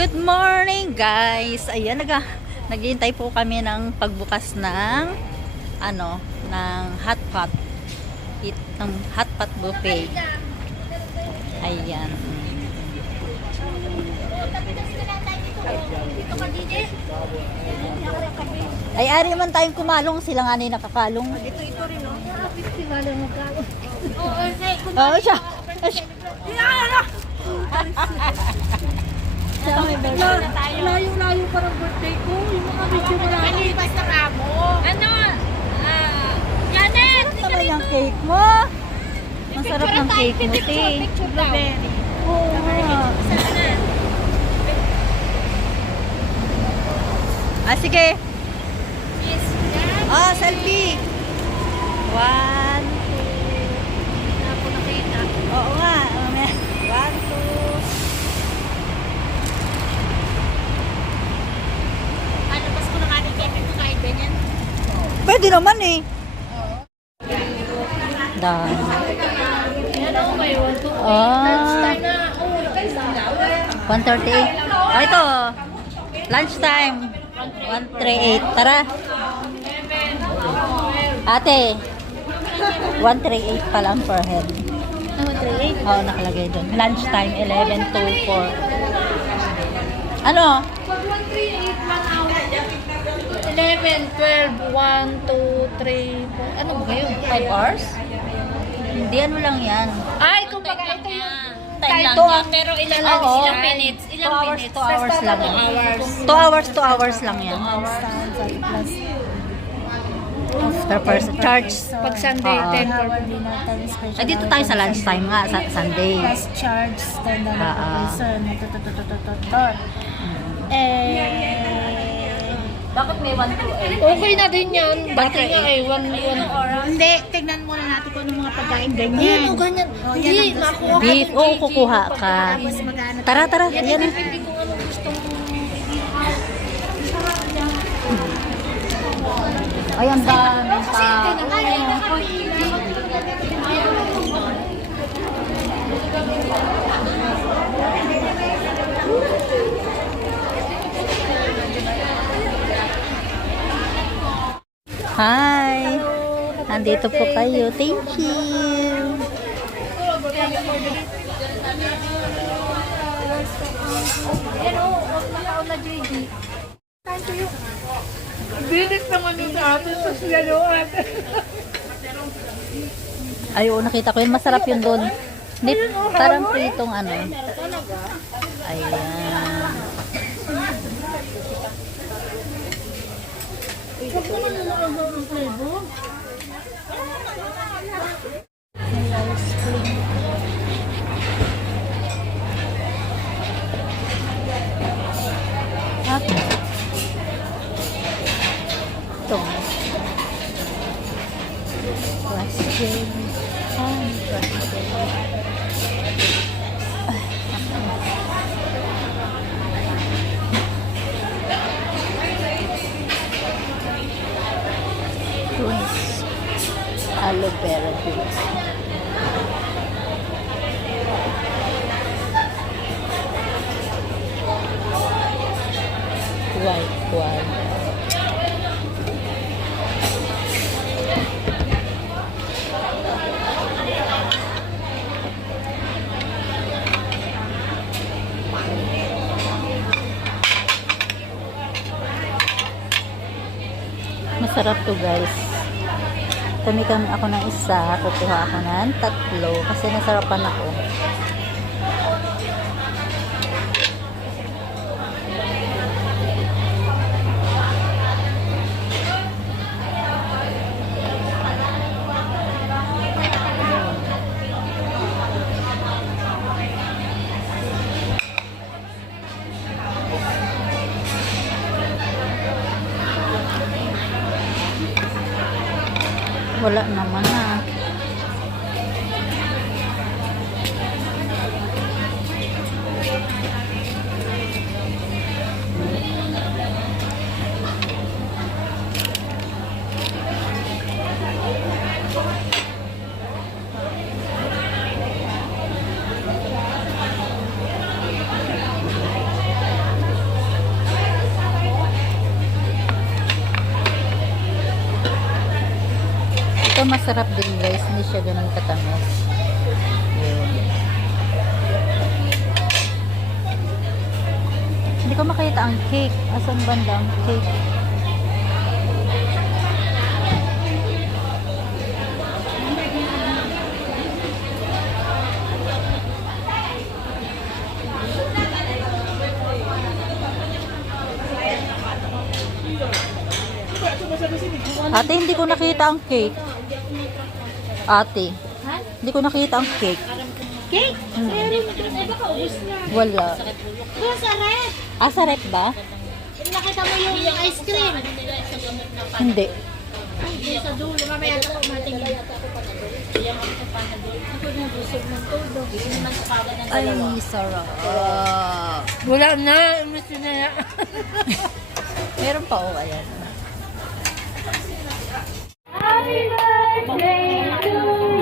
Good morning guys. Ayan, naghihintay po kami ng pagbukas ng ng hot pot. Ng hot pot buffet. Ayan. Ay, ari man tayong kumalong, sila nga na nakakalong. Ito rin, no? Festival ng magkano. Oo, siya. Layo-layo parang birthday ko. Yung mga video mo lang. Alipas na kamo. Janet! Sarap yung cake mo. Ang sarap ng cake mo, te. Blueberry. Oo nga. Sige. Selfie. 1, 2. Ako nakita. Oo nga. 1, 2. Alabas ko na nga ng cake ko kahit ganyan. Pwede naman eh. Dahil. Yan ako kayo. 1:38. Ito. Lunchtime. 1:38. Tara. Ate. 1:38 pa lang per head. 138? Oo, nakalagay doon. Lunchtime, 11 to 4. Ano? 138, 1 hour. 11, 12, 1, 2, 3, 4. Ano ba kayo? 5 hours? Hindi, ano lang yan. Ay, kung baga ito yung Time lang kahit yan. pero ilang Oo. ilang minutes? 2 Ilang hours, minutes? 2 hours lang yan. 2 hours lang yan. Per person. Charge. Pag Sunday, Oo. 10 per Ay, dito tayo sa lunchtime nga, sa Sunday. Plus charge, $10 per person. Bakit may 1 to 8? Okay na din yan. Dati nga eh, 1 Hindi, tignan muna natin kung ano mga pagkain Ayan ganyan. o, ganyan. Hindi, nakuha ko. Beef. Oo, kukuha ka. Tapos magkano? Tara, tara. Yan, Yan. hindi ko ano gustong Ay, ang daming tao. Hi! Nandito po kayo. Thank you! bilis naman yung sa atin sa silaluan. Ay, oo, nakita ko yun. Masarap yun doon. Hindi, parang pritong ano. Ayan. Ito. Question. Twins. Aloe vera juice. White one. Masarap to guys. Tumikan ako ng isa, kukuha ako ng 3 kasi nasarapan ako. Wala naman na. Ito masarap din guys, hindi siya ganun katamis. Yun. Hindi ko makita ang cake. Asan banda ang cake? Ate, hindi ko nakita ang cake. Ate, hindi ko nakita ang cake. Cake? Eh, baka ubus na. Wala. Doon sa red. Ah, sa rep ba? Nakita mo yung ice cream. Hindi. Ay, doon sa dulo. Mamaya ako matingin. Ay, sarap. Wala na. Gusto na yan. Meron pa oh, ayan. Happy birthday to